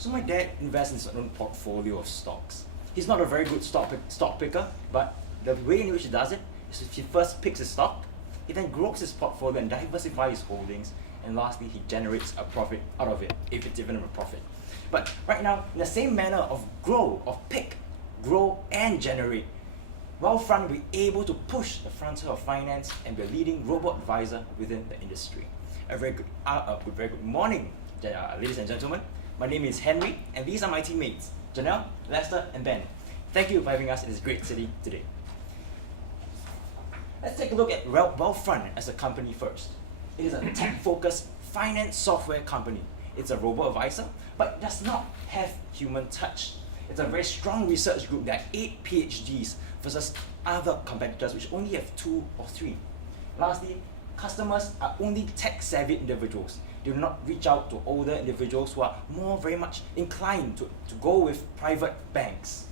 So my dad invests in his own portfolio of stocks. He's not a very good stock picker, but the way in which he does it is he first picks his stock, he then grows his portfolio and diversifies his holdings, and lastly he generates a profit out of it, if it's even a profit. But right now, in the same manner of pick, grow and generate, Wealthfront will be able to push the frontier of finance and be a leading robo-advisor within the industry. A very good morning, ladies and gentlemen. My name is Henry, and these are my teammates, Janelle, Lester, and Ben. Thank you for having us in this great city today. Let's take a look at Wealthfront as a company first. It is a tech-focused finance software company. It's a robo-advisor, but it does not have human touch. It's a very strong research group. There are 8 PhDs versus other competitors which only have 2 or 3. Lastly, customers are only tech-savvy individuals. They do not reach out to older individuals who are very much inclined to go with private banks.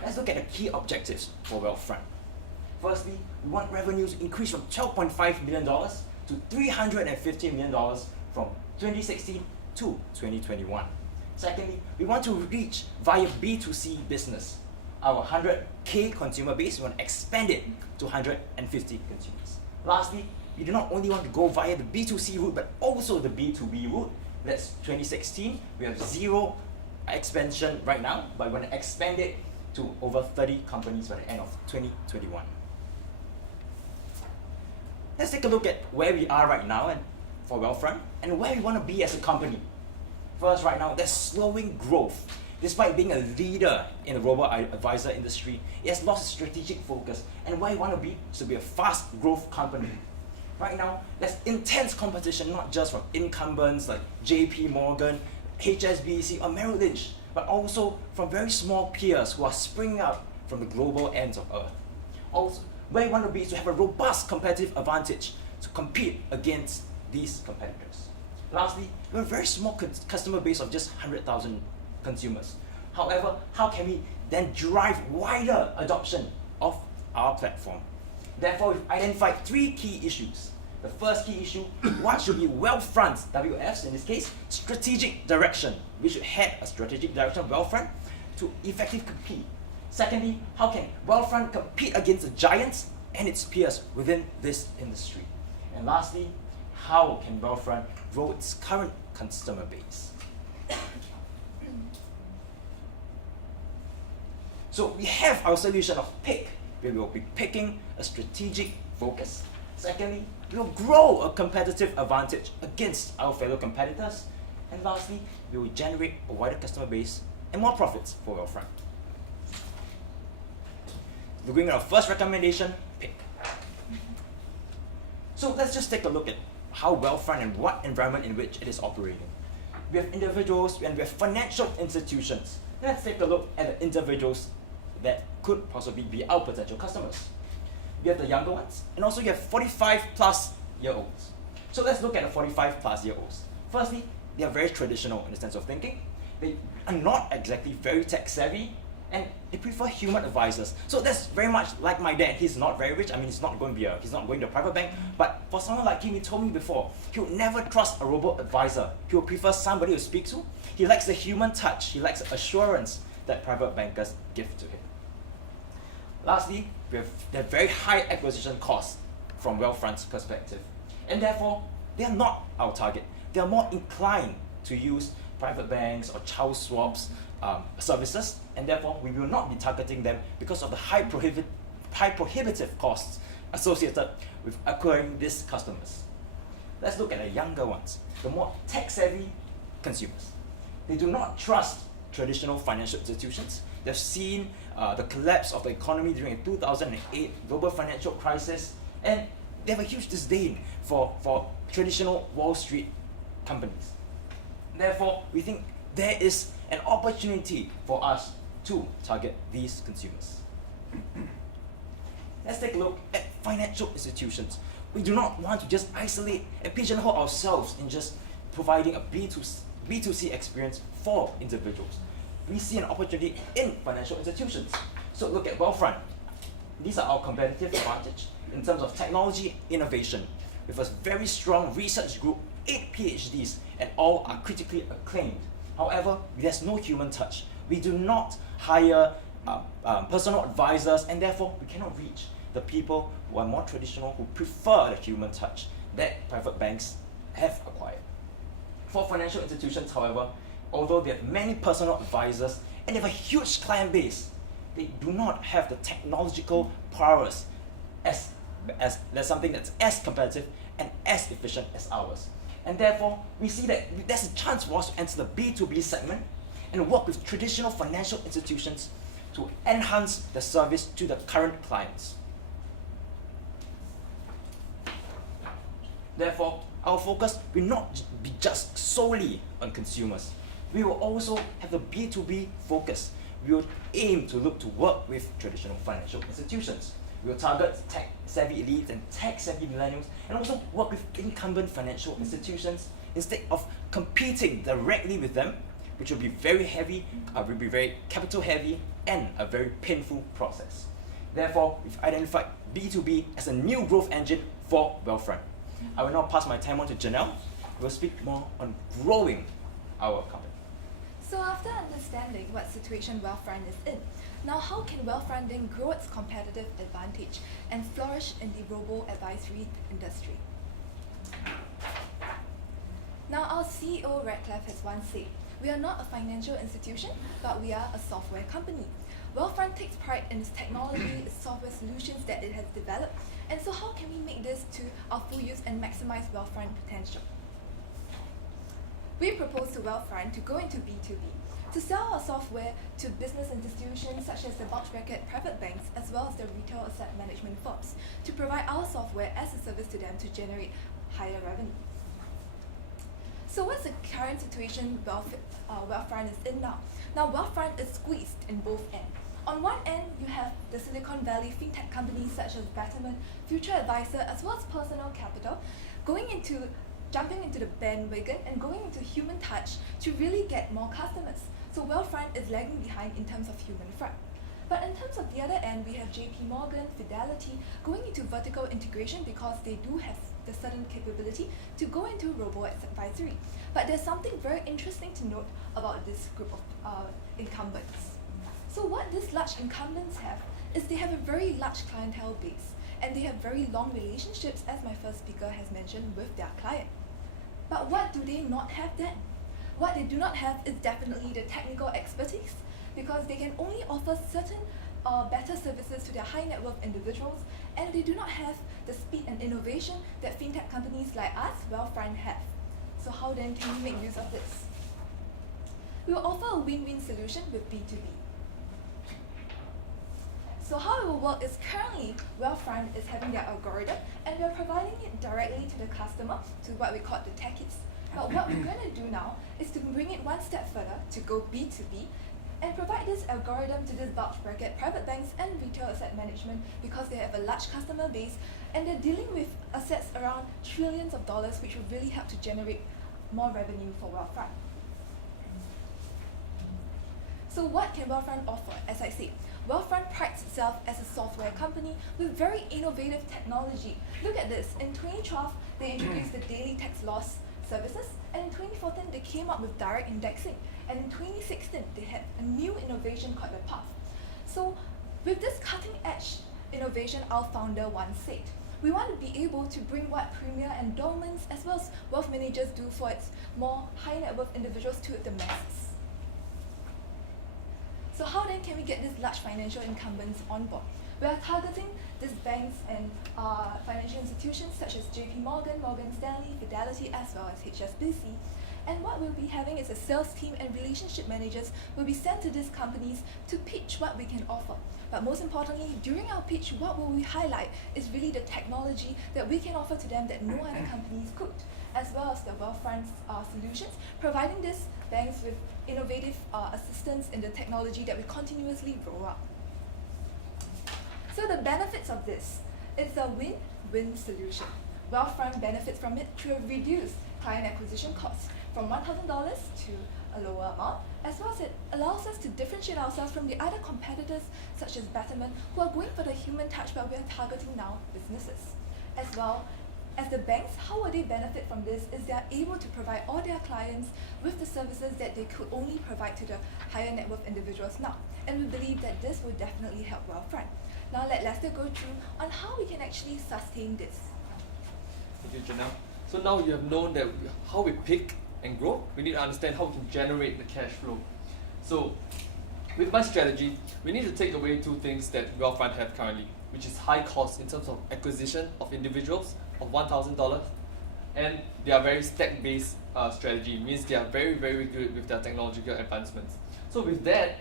Let's look at the key objectives for Wealthfront. Firstly, we want revenues to increase from $12.5 million to $350 million from 2016 to 2021. Secondly, we want to reach via B2C business. Our 100K consumer base, we want to expand it to 150 consumers. Lastly, we do not only want to go via the B2C route, but also the B2B route. That's 2016. We have 0 expansion right now, but we want to expand it to over 30 companies by the end of 2021. Let's take a look at where we are right now and for Wealthfront and where we want to be as a company. First, right now, there's slowing growth. Despite being a leader in the robo-advisor industry, it has lost its strategic focus, and where we want to be is to be a fast growth company. Right now, there's intense competition, not just from incumbents like JP Morgan, HSBC, or Merrill Lynch, but also from very small peers who are springing up from the global ends of Earth. Also, where we want to be is to have a robust competitive advantage to compete against these competitors. Lastly, we have a very small customer base of just 100,000 consumers. However, how can we then drive wider adoption of our platform? Therefore, we've identified 3 key issues. The first key issue, what should be Wealthfront's, WF's in this case, strategic direction? We should have a strategic direction of Wealthfront to effectively compete. Secondly, how can Wealthfront compete against the giants and its peers within this industry? And lastly, how can Wealthfront grow its current customer base? So we have our solution of pick. We will be picking a strategic focus. Secondly, we will grow a competitive advantage against our fellow competitors. And lastly, we will generate a wider customer base and more profits for Wealthfront. Looking at our first recommendation, pick. So let's just take a look at how Wealthfront and what environment in which it is operating. We have individuals and we have financial institutions. Let's take a look at the individuals that could possibly be our potential customers. We have the younger ones, and also you have 45-plus-year-olds. So let's look at the 45-plus-year-olds. Firstly, they are very traditional in the sense of thinking. They are not exactly very tech-savvy, and they prefer human advisors. So that's very much like my dad. He's not very rich. I mean, he's not going to a private bank. But for someone like him, he told me before, he would never trust a robo-advisor. He would prefer somebody to speak to. He likes the human touch. He likes the assurance that private bankers give to him. Lastly, we have the very high acquisition costs from Wealthfront's perspective. And therefore, they are not our target. They are more inclined to use private banks or child swaps services, and therefore we will not be targeting them because of the high prohibitive costs associated with acquiring these customers. Let's look at the younger ones, the more tech-savvy consumers. They do not trust traditional financial institutions. They've seen the collapse of the economy during the 2008 global financial crisis, and they have a huge disdain for traditional Wall Street companies. Therefore, we think there is an opportunity for us to target these consumers. Let's take a look at financial institutions. We do not want to just isolate and pigeonhole ourselves in just providing a B2C experience for individuals. We see an opportunity in financial institutions. So look at Wealthfront. These are our competitive advantage in terms of technology innovation. With a very strong research group, 8 PhDs, and all are critically acclaimed. However, there's no human touch. We do not hire personal advisors, and therefore we cannot reach the people who are more traditional, who prefer the human touch that private banks have acquired. For financial institutions, however, although they have many personal advisors and they have a huge client base, they do not have the technological prowess as there's something that's as competitive and as efficient as ours. And therefore, we see that there's a chance for us to enter the B2B segment and work with traditional financial institutions to enhance the service to the current clients. Therefore, our focus will not be just solely on consumers. We will also have the B2B focus. We will aim to look to work with traditional financial institutions. We will target tech-savvy elites and tech-savvy millennials, and also work with incumbent financial institutions instead of competing directly with them, which will be very heavy, will be very capital heavy, and a very painful process. Therefore, we've identified B2B as a new growth engine for Wealthfront. I will now pass my time on to Janelle, who will speak more on growing our company. So after understanding what situation Wealthfront is in, now how can Wealthfront then grow its competitive advantage and flourish in the robo-advisory industry? Now our CEO Radcliffe has once said, "We are not a financial institution, but we are a software company." Wealthfront takes pride in its technology, its software solutions that it has developed, and so how can we make this to our full use and maximize Wealthfront potential? We propose to Wealthfront to go into B2B, to sell our software to business institutions such as the bulge bracket private banks as well as the retail asset management firms, to provide our software as a service to them to generate higher revenue. So what's the current situation Wealthfront is in now? Now Wealthfront is squeezed in both ends. On one end, you have the Silicon Valley fintech companies such as Betterment, Future Advisor, as well as Personal Capital, jumping into the bandwagon and going into human touch to really get more customers. So Wealthfront is lagging behind in terms of human front. But in terms of the other end, we have JP Morgan, Fidelity, going into vertical integration because they do have the certain capability to go into robo-advisory. But there's something very interesting to note about this group of incumbents. So what these large incumbents have is they have a very large clientele base, and they have very long relationships, as my first speaker has mentioned, with their client. But what do they not have then? What they do not have is definitely the technical expertise, because they can only offer certain better services to their high net worth individuals, and they do not have the speed and innovation that fintech companies like us, Wealthfront, have. So how then can we make use of this? We will offer a win-win solution with B2B. So how it will work is currently Wealthfront is having their algorithm, and we're providing it directly to the customer, to what we call the techies. But what we're going to do now is to bring it one step further to go B2B and provide this algorithm to this bulge bracket private banks and retail asset management, because they have a large customer base and they're dealing with assets around trillions of dollars, which will really help to generate more revenue for Wealthfront. So what can Wealthfront offer? As I said, Wealthfront prides itself as a software company with very innovative technology. Look at this. In 2012, they introduced the daily tax loss services, and in 2014, they came up with direct indexing. And in 2016, they had a new innovation called the Path. So with this cutting-edge innovation, our founder once said, we want to be able to bring what premier endowments as well as wealth managers do for its more high net worth individuals to the masses. So how then can we get these large financial incumbents on board? We are targeting these banks and financial institutions such as JP Morgan, Morgan Stanley, Fidelity, as well as HSBC. And what we'll be having is a sales team and relationship managers will be sent to these companies to pitch what we can offer. But most importantly, during our pitch, what will we highlight is really the technology that we can offer to them that no other companies could, as well as the Wealthfront solutions, providing these banks with innovative assistance in the technology that we continuously roll out. So the benefits of this, it's a win-win solution. Wealthfront benefits from it through a reduced client acquisition cost from $1,000 to a lower amount, as well as it allows us to differentiate ourselves from the other competitors such as Betterment, who are going for the human touch, but we are targeting now businesses. As well, As the banks, how will they benefit from this is they are able to provide all their clients with the services that they could only provide to the higher net worth individuals now. And we believe that this will definitely help Wealthfront. Now let Lester go through on how we can actually sustain this. Thank you, Janelle. So now you have known that how we pick and grow, we need to understand how we can generate the cash flow. So with my strategy, we need to take away two things that Wealthfront have currently, which is high cost in terms of acquisition of individuals of $1,000, and they are very stack-based strategy. It means they are very, very good with their technological advancements. So with that,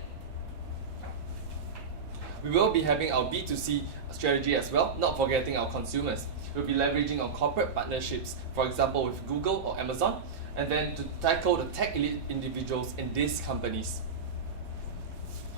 we will be having our B2C strategy as well, not forgetting our consumers. We'll be leveraging on corporate partnerships, for example with Google or Amazon, and then to tackle the tech elite individuals in these companies.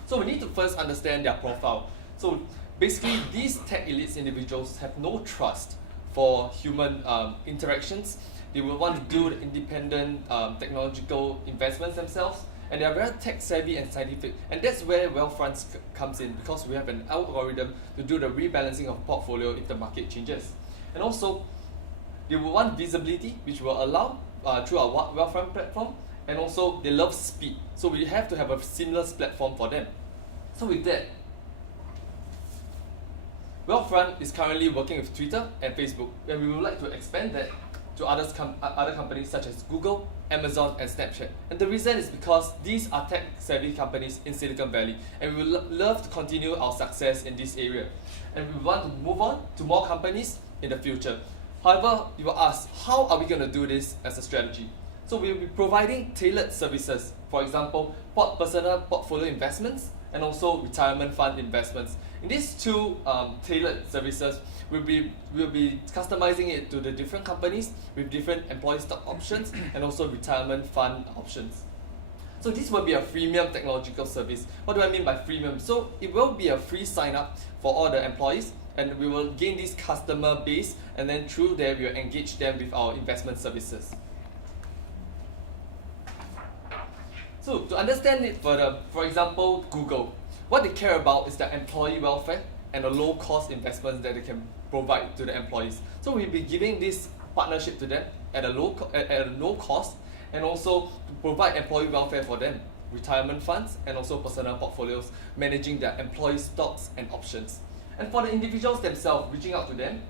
So we need to first understand their profile. So basically, these tech elites individuals have no trust for human interactions. They will want to do the independent technological investments themselves, and they are very tech savvy and scientific. And that's where Wealthfront comes in, because we have an algorithm to do the rebalancing of portfolio if the market changes. And also, they will want visibility, which will allow through our Wealthfront platform, and also they love speed. So we have to have a seamless platform for them. So with that, Wealthfront is currently working with Twitter and Facebook, and we would like to expand that to other companies such as Google, Amazon, and Snapchat. And the reason is because these are tech-savvy companies in Silicon Valley, and we would love to continue our success in this area. And we want to move on to more companies in the future. However, you will ask, how are we going to do this as a strategy? So we will be providing tailored services, for example, personal portfolio investments and also retirement fund investments. In these two tailored services, we'll be customizing it to the different companies with different employee stock options and also retirement fund options. So this will be a freemium technological service. What do I mean by freemium? So it will be a free sign up for all the employees, and we will gain this customer base, and then through there we will engage them with our investment services. So to understand it further, for example, Google, what they care about is the employee welfare and the low-cost investments that they can provide to the employees. So we'll be giving this partnership to them at a no cost, and also to provide employee welfare for them, retirement funds, and also personal portfolios, managing their employee stocks and options. And for the individuals themselves, reaching out to them,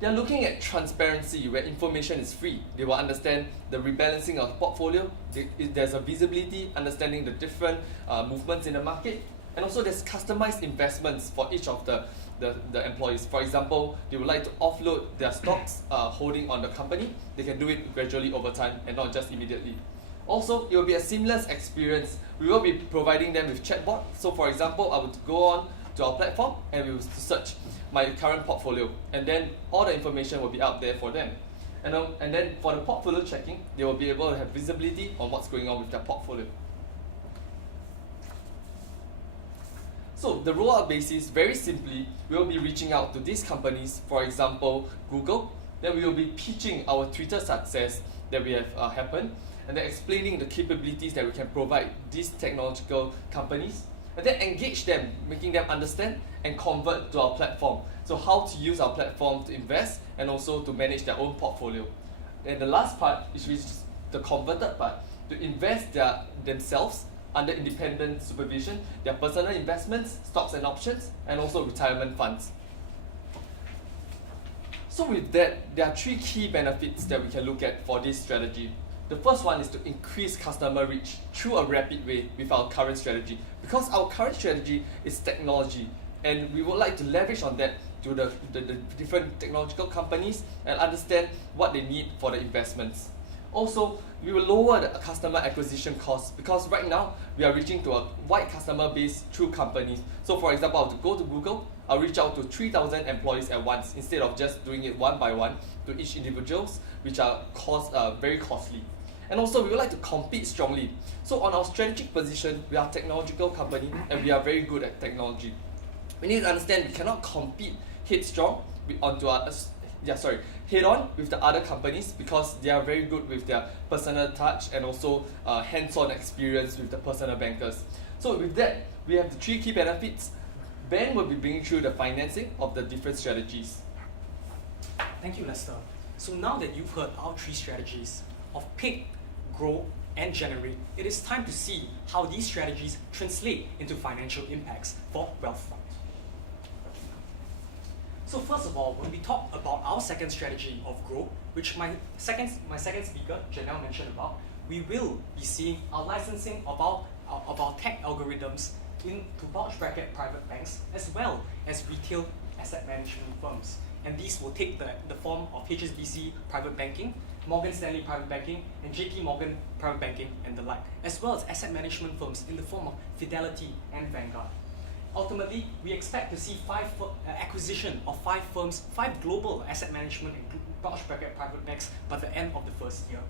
they are looking at transparency where information is free. They will understand the rebalancing of the portfolio. There's a visibility, understanding the different movements in the market, and also there's customized investments for each of the employees. For example, they would like to offload their stocks holding on the company. They can do it gradually over time and not just immediately. Also, it will be a seamless experience. We will be providing them with chatbot. So for example, I would go on to our platform and we will search my current portfolio, and then all the information will be out there for them. And then for the portfolio checking, they will be able to have visibility on what's going on with their portfolio. So the rollout basis, very simply, we will be reaching out to these companies, for example, Google. Then we will be pitching our Twitter success that we have happened, and then explaining the capabilities that we can provide these technological companies, and then engage them, making them understand and convert to our platform. So how to use our platform to invest and also to manage their own portfolio. And the last part, which is the converted part, to invest themselves under independent supervision, their personal investments, stocks and options, and also retirement funds. So with that, there are three key benefits that we can look at for this strategy. The first one is to increase customer reach through a rapid way with our current strategy, because our current strategy is technology, and we would like to leverage on that to the different technological companies and understand what they need for the investments. Also, we will lower the customer acquisition costs, because right now we are reaching to a wide customer base through companies. So for example, I have to go to Google, I'll reach out to 3,000 employees at once instead of just doing it one by one to each individuals, which are very costly. And also, we would like to compete strongly. So on our strategic position, we are a technological company and we are very good at technology. We need to understand we cannot compete head-on with the other companies, because they are very good with their personal touch and also hands-on experience with the personal bankers. So with that, we have the three key benefits. Ben will be bringing through the financing of the different strategies. Thank you, Lester. So now that you've heard our three strategies of pick, grow, and generate, it is time to see how these strategies translate into financial impacts for Wealthfront. So first of all, when we talk about our second strategy of grow, which my second speaker, Janelle, mentioned about, we will be seeing our licensing of our tech algorithms into bulge bracket private banks as well as retail asset management firms. And these will take the form of HSBC private banking, Morgan Stanley private banking, and JP Morgan private banking and the like, as well as asset management firms in the form of Fidelity and Vanguard. Ultimately, we expect to see acquisition of 5 firms, 5 global asset management and bulge bracket private banks by the end of the first year.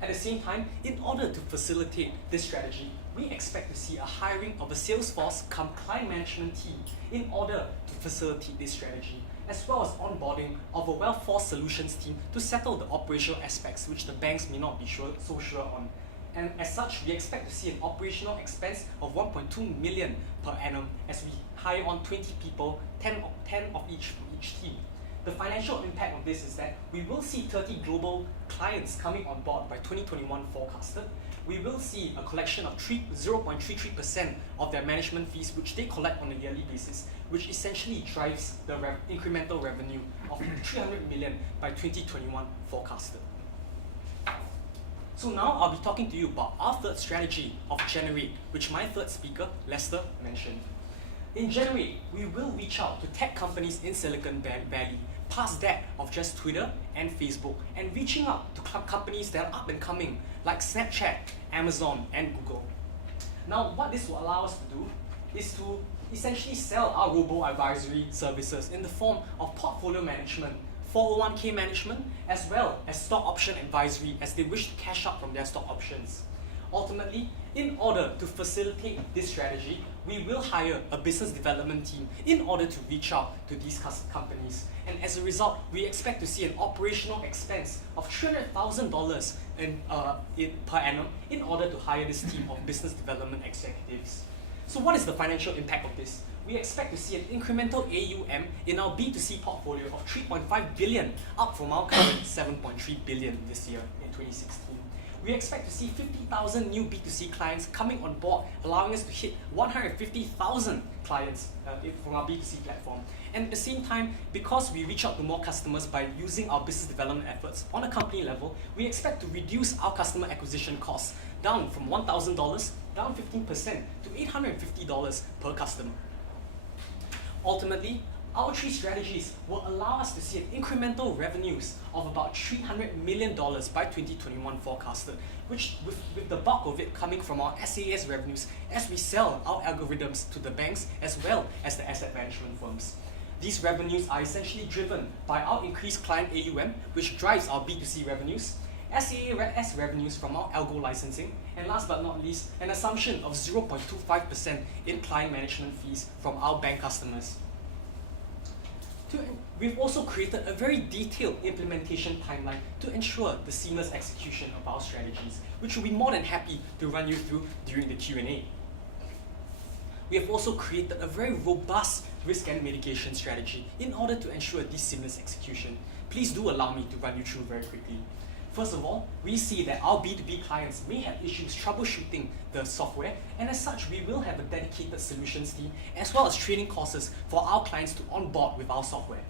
At the same time, in order to facilitate this strategy, we expect to see a hiring of a sales force come client management team in order to facilitate this strategy, as well as onboarding of a workforce solutions team to settle the operational aspects which the banks may not be so sure on. And as such, we expect to see an operational expense of 1.2 million per annum as we hire on 20 people, 10 of each from each team. The financial impact of this is that we will see 30 global clients coming on board by 2021 forecasted. We will see a collection of 0.33% of their management fees, which they collect on a yearly basis, which essentially drives the incremental revenue of 300 million by 2021 forecasted. So now I'll be talking to you about our third strategy of generate, which my third speaker, Lester, mentioned. In Generate, we will reach out to tech companies in Silicon Valley, past that of just Twitter and Facebook, and reaching out to companies that are up and coming, like Snapchat, Amazon, and Google. Now, what this will allow us to do is to essentially sell our robo-advisory services in the form of portfolio management, 401k management, as well as stock option advisory as they wish to cash out from their stock options. Ultimately, in order to facilitate this strategy, we will hire a business development team in order to reach out to these companies. And as a result, we expect to see an operational expense of $300,000 per annum in order to hire this team of business development executives. So what is the financial impact of this? We expect to see an incremental AUM in our B2C portfolio of 3.5 billion, up from our current 7.3 billion this year in 2016. We expect to see 50,000 new B2C clients coming on board, allowing us to hit 150,000 clients from our B2C platform. And at the same time, because we reach out to more customers by using our business development efforts on a company level, we expect to reduce our customer acquisition costs down from $1,000, down 15% to $850 per customer. Ultimately, our three strategies will allow us to see an incremental revenues of about $300 million by 2021 forecasted, which with the bulk of it coming from our SaaS revenues as we sell our algorithms to the banks as well as the asset management firms. These revenues are essentially driven by our increased client AUM, which drives our B2C revenues, SaaS revenues from our algo licensing, and last but not least, an assumption of 0.25% in client management fees from our bank customers. We've also created a very detailed implementation timeline to ensure the seamless execution of our strategies, which we'll be more than happy to run you through during the Q&A. We have also created a very robust risk and mitigation strategy in order to ensure this seamless execution. Please do allow me to run you through very quickly. First of all, we see that our B2B clients may have issues troubleshooting the software, and as such, we will have a dedicated solutions team as well as training courses for our clients to onboard with our software.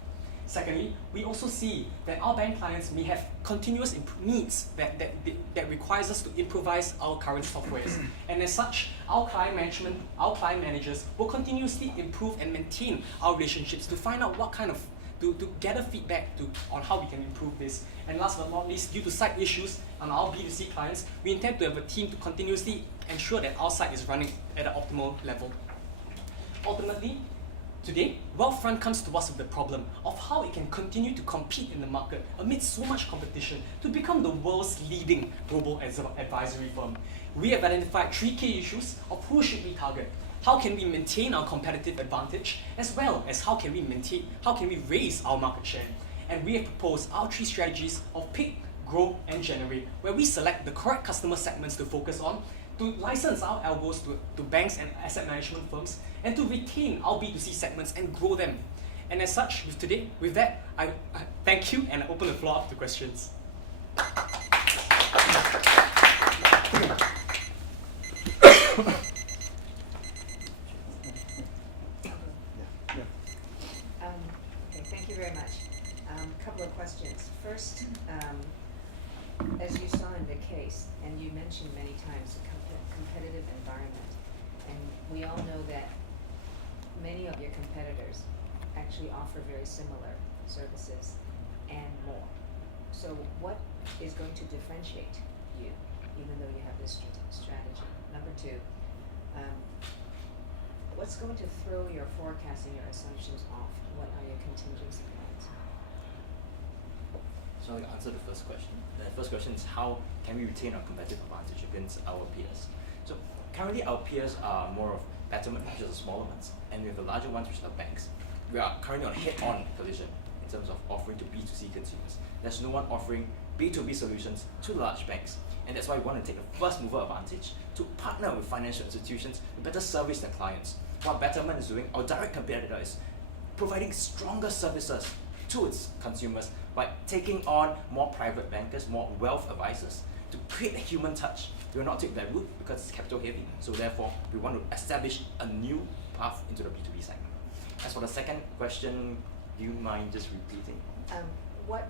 Secondly, we also see that our bank clients may have continuous needs that requires us to improvise our current softwares. And as such, our client managers will continuously improve and maintain our relationships to find out what kind of to gather feedback on how we can improve this. And last but not least, due to site issues on our B2C clients, we intend to have a team to continuously ensure that our site is running at an optimal level. Ultimately, today, Wealthfront comes to us with the problem of how it can continue to compete in the market amid so much competition to become the world's leading global advisory firm. We have identified 3 key issues of who should we target. How can we maintain our competitive advantage, as well as how can we raise our market share? And we have proposed our 3 strategies of pick, grow, and generate, where we select the correct customer segments to focus on, to license our algos to banks and asset management firms, and to retain our B2C segments and grow them. And as such, with that, I thank you and I open the floor up to questions. Okay, thank you very much. Couple of questions. First, as you saw in the case, and you mentioned many times, a competitive environment, and we all know that many of your competitors actually offer very similar services and more. So what is going to differentiate you, even though you have this strategy? Number two, what's going to throw your forecasting, your assumptions off? What are your contingency plans? So I'll answer the first question. The first question is how can we retain our competitive advantage against our peers? So currently our peers are more of Betterment, which are the smaller ones, and we have the larger ones, which are banks. We are currently on a head-on collision in terms of offering to B2C consumers. There's no one offering B2B solutions to large banks, and that's why we want to take the first mover advantage to partner with financial institutions to better service their clients. What Betterment is doing, our direct competitor is providing stronger services to its consumers by taking on more private bankers, more wealth advisors to create a human touch. We will not take that route because it's capital heavy, so therefore we want to establish a new path into the B2B segment. As for the second question, do you mind just repeating? What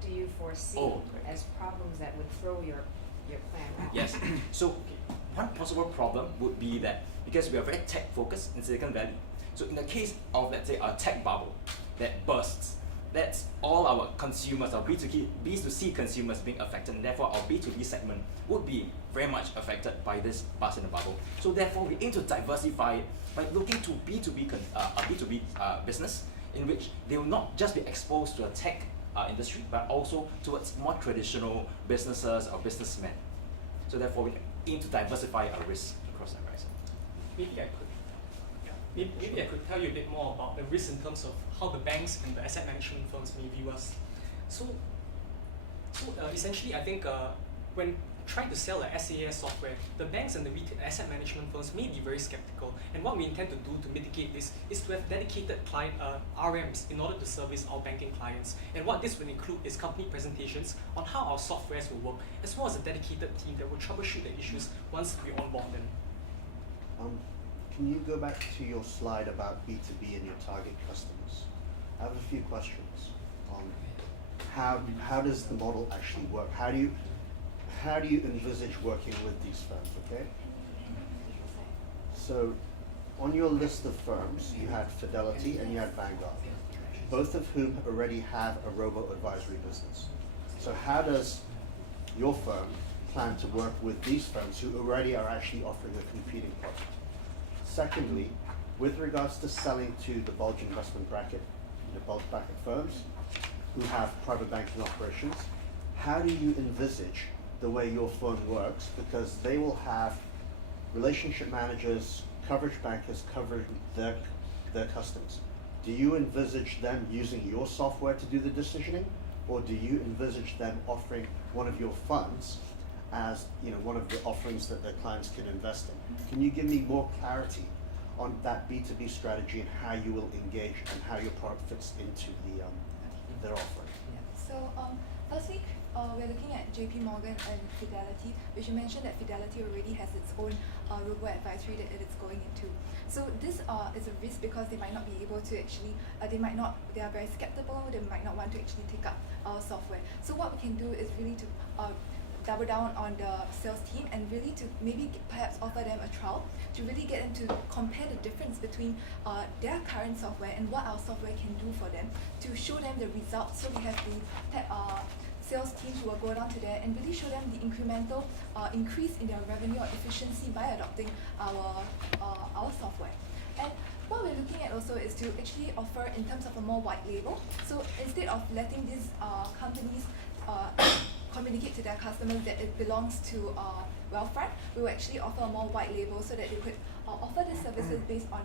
do you foresee as problems that would throw your plan off? Yes. So one possible problem would be that because we are very tech focused in Silicon Valley, so in the case of, let's say, a tech bubble that bursts, that's all our consumers, our B2C consumers being affected, and therefore our B2B segment would be very much affected by this burst in the bubble. So therefore we aim to diversify it by looking to B2B business in which they will not just be exposed to a tech industry, but also towards more traditional businesses or businessmen. So therefore we aim to diversify our risk across the horizon. Maybe I could tell you a bit more about the risk in terms of how the banks and the asset management firms may view us. So essentially, I think when trying to sell a SaaS software, the banks and the asset management firms may be very skeptical. And what we intend to do to mitigate this is to have dedicated client RMs in order to service our banking clients. And what this will include is company presentations on how our softwares will work, as well as a dedicated team that will troubleshoot the issues once we onboard them. Can you go back to your slide about B2B and your target customers? I have a few questions on how does the model actually work? How do you envisage working with these firms, okay? So on your list of firms, you had Fidelity and you had Vanguard, both of whom already have a robo-advisory business. So how does your firm plan to work with these firms who already are actually offering a competing product? Secondly, with regards to selling to the bulge investment bracket, the bulge bracket firms who have private banking operations, how do you envisage the way your firm works? Because they will have relationship managers, coverage bankers covering their customers. Do you envisage them using your software to do the decisioning, or do you envisage them offering one of your funds as one of the offerings that their clients can invest in? Can you give me more clarity on that B2B strategy and how you will engage and how your product fits into their offering? So firstly, we're looking at JP Morgan and Fidelity, which you mentioned that Fidelity already has its own robo-advisory that it is going into. So this is a risk because they might not be able to actually, they are very skeptical, they might not want to actually take up our software. So what we can do is really to double down on the sales team and really to maybe perhaps offer them a trial to really get them to compare the difference between their current software and what our software can do for them, to show them the results. So we have the sales teams who will go down to there and really show them the incremental increase in their revenue or efficiency by adopting our software. And what we're looking at also is to actually offer in terms of a more white label. So instead of letting these companies communicate to their customers that it belongs to Wealthfront, we will actually offer a more white label so that they could offer the services based on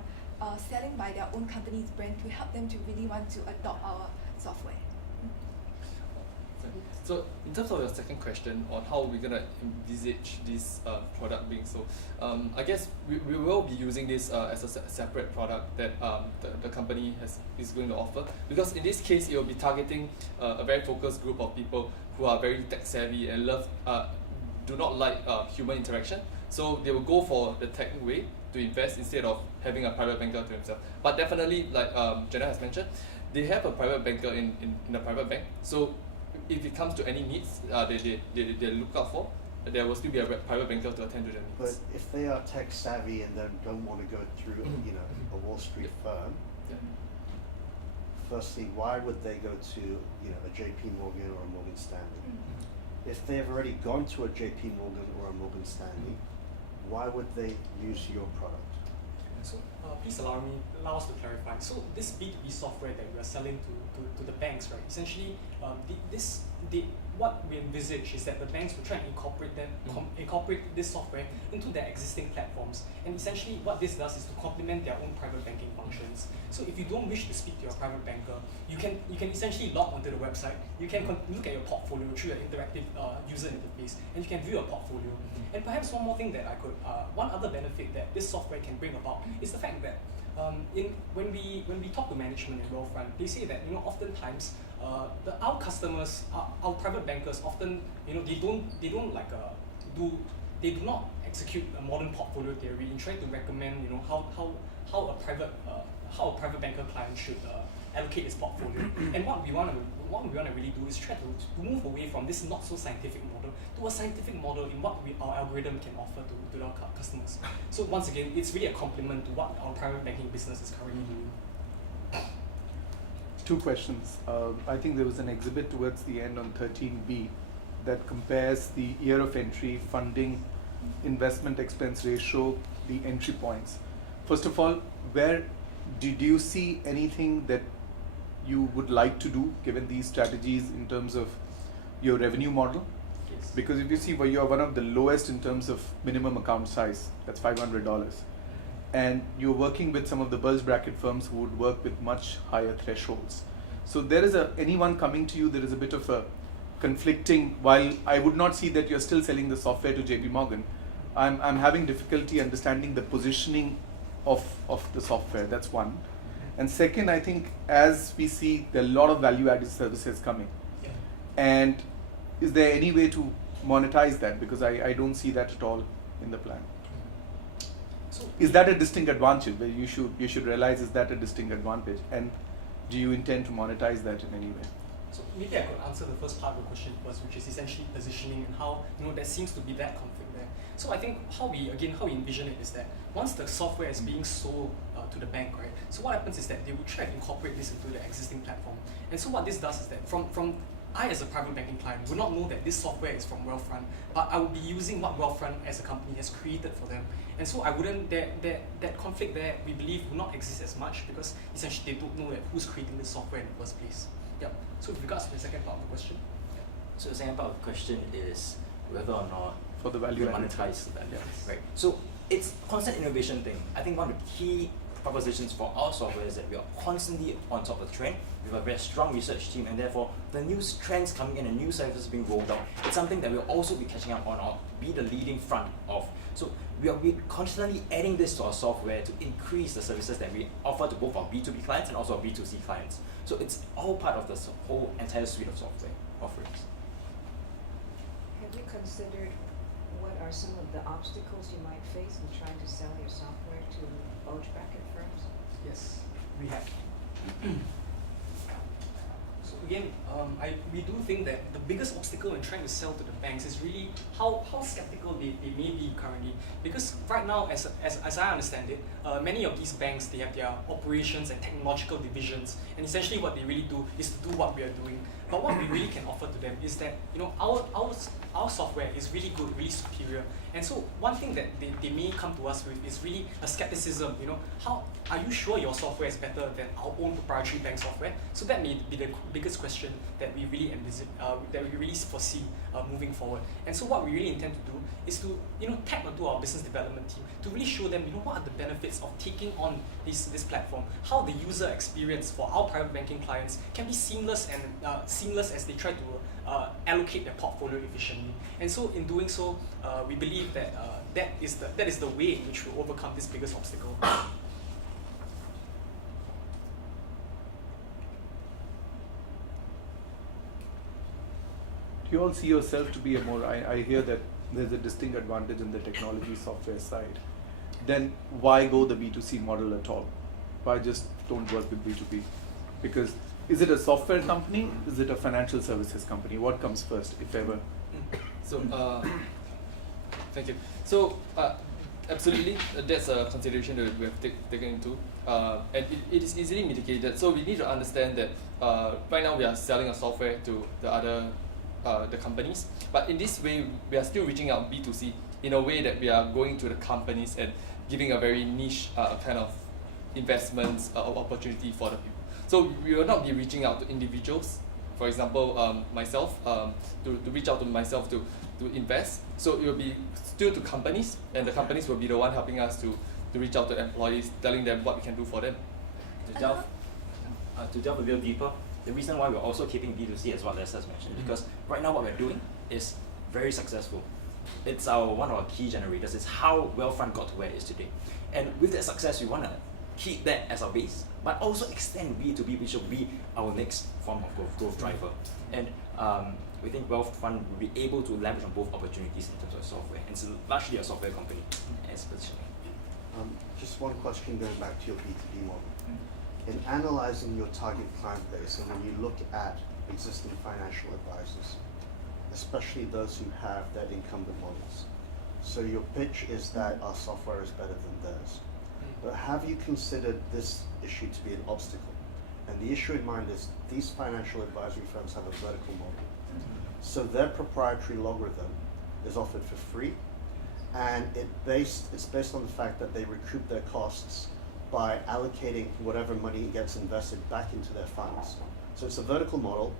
selling by their own company's brand to help them to really want to adopt our software. So in terms of your second question on how we're gonna envisage this product being sold, I guess we will be using this as a separate product that the company is going to offer, because in this case it will be targeting a very focused group of people who are very tech savvy and do not like human interaction. So they will go for the tech way to invest instead of having a private banker to themselves. But definitely, like Jenna has mentioned, they have a private banker in a private bank. So if it comes to any needs they look out for, there will still be a private banker to attend to their But needs. if they are tech savvy and then don't want to go through, a Wall Street firm, Yeah. firstly, why would they go to, a JP Morgan or a Morgan Stanley? If they have already gone to a JP Morgan or a Morgan Stanley, why would they use your product? So please allow us to clarify. So this B2B software that we are selling to the banks, right? Essentially, what we envisage is that the banks will try and incorporate this software into their existing platforms. And essentially, what this does is to complement their own private banking functions. So if you don't wish to speak to your private banker, you can essentially log onto the website. You can look at your portfolio through an interactive user interface, and you can view your portfolio. And perhaps one more thing that one other benefit that this software can bring about is the fact that when we talk to management in Wealthfront, they say that oftentimes our customers, our private bankers, often they do not execute a modern portfolio theory in trying to recommend how a private banker client should allocate his portfolio. And what we want to really do is try to move away from this not so scientific model to a scientific model in what our algorithm can offer to our customers. So once again, it's really a complement to what our private banking business is currently doing. Two questions. I think there was an exhibit towards the end on 13B that compares the year of entry, funding, investment expense ratio, the entry points. First of all, where did you see anything that you would like to do given these strategies in terms of your revenue model? Yes. Because if you see where you are one of the lowest in terms of minimum account size, that's $500. And you're working with some of the bulge bracket firms who would work with much higher thresholds. So there is anyone coming to you, there is a bit of a conflicting, while I would not see that you're still selling the software to JP Morgan, I'm having difficulty understanding the positioning of the software. That's one. And second, I think as we see there are a lot of value added services coming. Yeah. And is there any way to monetize that? Because I don't see that at all in the plan. So Is that a distinct advantage where you should realize, is that a distinct advantage? And do you intend to monetize that in any way? So maybe I could answer the first part of the question first, which is essentially positioning and how there seems to be that conflict there. So I think how we envision it is that once the software is being sold to the bank, right? So what happens is that they will try to incorporate this into the existing platform. And so what this does is that from I as a private banking client will not know that this software is from Wealthfront, but I will be using what Wealthfront as a company has created for them. And so I wouldn't that conflict there, we believe, will not exist as much because essentially they don't know that who's creating the software in the first place. Yep. So with regards to the second part of the question. So the second part of the question is whether or not For the we value added monetize that. Yes. Right. So it's constant innovation thing. I think one of the key propositions for our software is that we are constantly on top of the trend. We have a very strong research team, and therefore the new trends coming in and new services being rolled out, it's something that we'll also be catching up on or be the leading front of. So we're constantly adding this to our software to increase the services that we offer to both our B2B clients and also our B2C clients. So it's all part of the whole entire suite of software offerings. Have you considered what are some of the obstacles you might face in trying to sell your software to bulge bracket firms? Yes, we have. So again, we do think that the biggest obstacle in trying to sell to the banks is really how skeptical they may be currently. Because right now, as I understand it, many of these banks, they have their operations and technological divisions, and essentially what they really do is to do what we are doing. But what we really can offer to them is that our software is really good, really superior. And so one thing that they may come to us with is really a skepticism. How are you sure your software is better than our own proprietary bank software? So that may be the biggest biggest question that we really that we really foresee moving forward. And so what we really intend to do is to tap onto our business development team to really show them what are the benefits of taking on this platform, how the user experience for our private banking clients can be seamless and seamless as they try to allocate their portfolio efficiently. And so in doing so, we believe that that is the way in which we overcome this biggest obstacle. Do you all see yourself to be a more, I hear that there's a distinct advantage in the technology software side. Then why go the B2C model at all? Why just don't work with B2B? Because is it a software company? Is it a financial services company? What comes first, if ever? So, thank you. So, absolutely, that's a consideration that we have taken into, and it is easily mitigated. So we need to understand that right now we are selling a software to the other the companies, but in this way we are still reaching out B2C in a way that we are going to the companies and giving a very niche kind of investments opportunity for the people. So we will not be reaching out to individuals, for example myself, to reach out to myself to invest. So it will be still to companies, and the companies will be the one helping us to reach out to employees, telling them what we can do for them. To delve a little deeper, the reason why we're also keeping B2C as what Les has mentioned, because right now what we're doing is very successful. It's one of our key generators. It's how Wealthfront got to where it is today. And with that success, we want to keep that as our base, but also extend B2B, which will be our next form of growth driver. And we think Wealthfront will be able to leverage on both opportunities in terms of software. And it's largely a software company as positioning. Just one question going back to your B2B model. In analyzing your target client base, and when you look at existing financial advisors, especially those who have that incumbent models, so your pitch is that our software is better than theirs. But have you considered this issue to be an obstacle? And the issue in mind is these financial advisory firms have a vertical model. So their proprietary logarithm is offered for free, and it's based on the fact that they recoup their costs by allocating whatever money gets invested back into their funds. So it's a vertical model.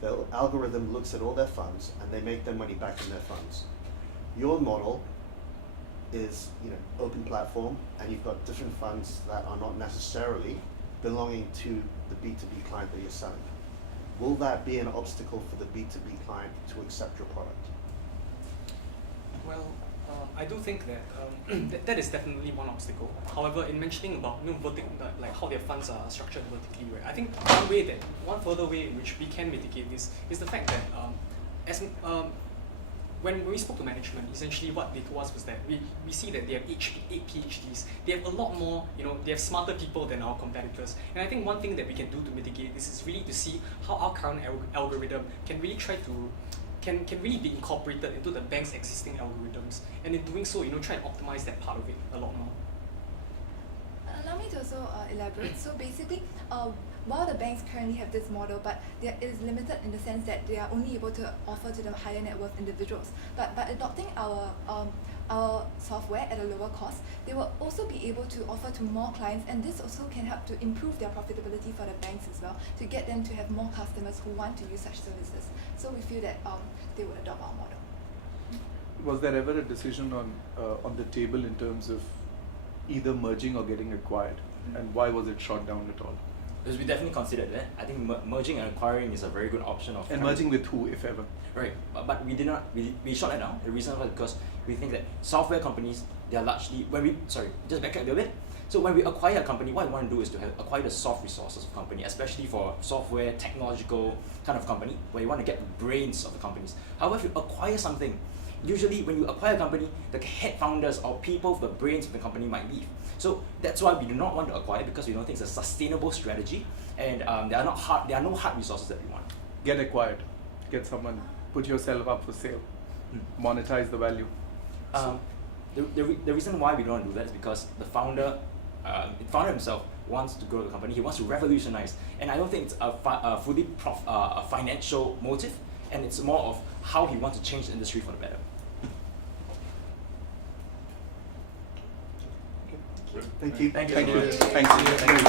The algorithm looks at all their funds and they make their money back in their funds. Your model is open platform, and you've got different funds that are not necessarily belonging to the B2B client that you're selling. Will that be an obstacle for the B2B client to accept your product? Well, I do think that that is definitely one obstacle. However, in mentioning about like how their funds are structured vertically, right? I think one further way in which we can mitigate this is the fact that when we spoke to management, essentially what they told us was that we see that they have 8 PhDs. They have a lot more, they have smarter people than our competitors. And I think one thing that we can do to mitigate this is really to see how our current algorithm can really can really be incorporated into the bank's existing algorithms, and in doing so, try and optimize that part of it a lot more. Allow me to also elaborate. So basically, while the banks currently have this model, but it is limited in the sense that they are only able to offer to the higher net worth individuals. But by adopting our software at a lower cost, they will also be able to offer to more clients, and this also can help to improve their profitability for the banks as well, to get them to have more customers who want to use such services. So we feel that they would adopt our model. Was there ever a decision on the table in terms of either merging or getting acquired? And why was it shot down at all? Because we definitely considered that. I think merging and acquiring is a very good option. And merging with who, if ever? Right, but we did not. We shot it down. The reason was because we think that software companies, they are largely just backtrack a little bit. So when we acquire a company, what we want to do is to acquire the soft resources of company, especially for software, technological kind of company, where you want to get the brains of the companies. However, if you acquire something, usually when you acquire a company, the head founders or people with the brains of the company might leave. So that's why we do not want to acquire, because we don't think it's a sustainable strategy, and there are no hard resources that we want. Get acquired. Get someone. Put yourself up for sale. Monetize the value. The reason why we don't want to do that is because the founder himself wants to grow the company. He wants to revolutionize, and I don't think it's a fully financial motive, and it's more of how he wants to change the industry for the better. Thank you. Thank you. Thank you. Thank you.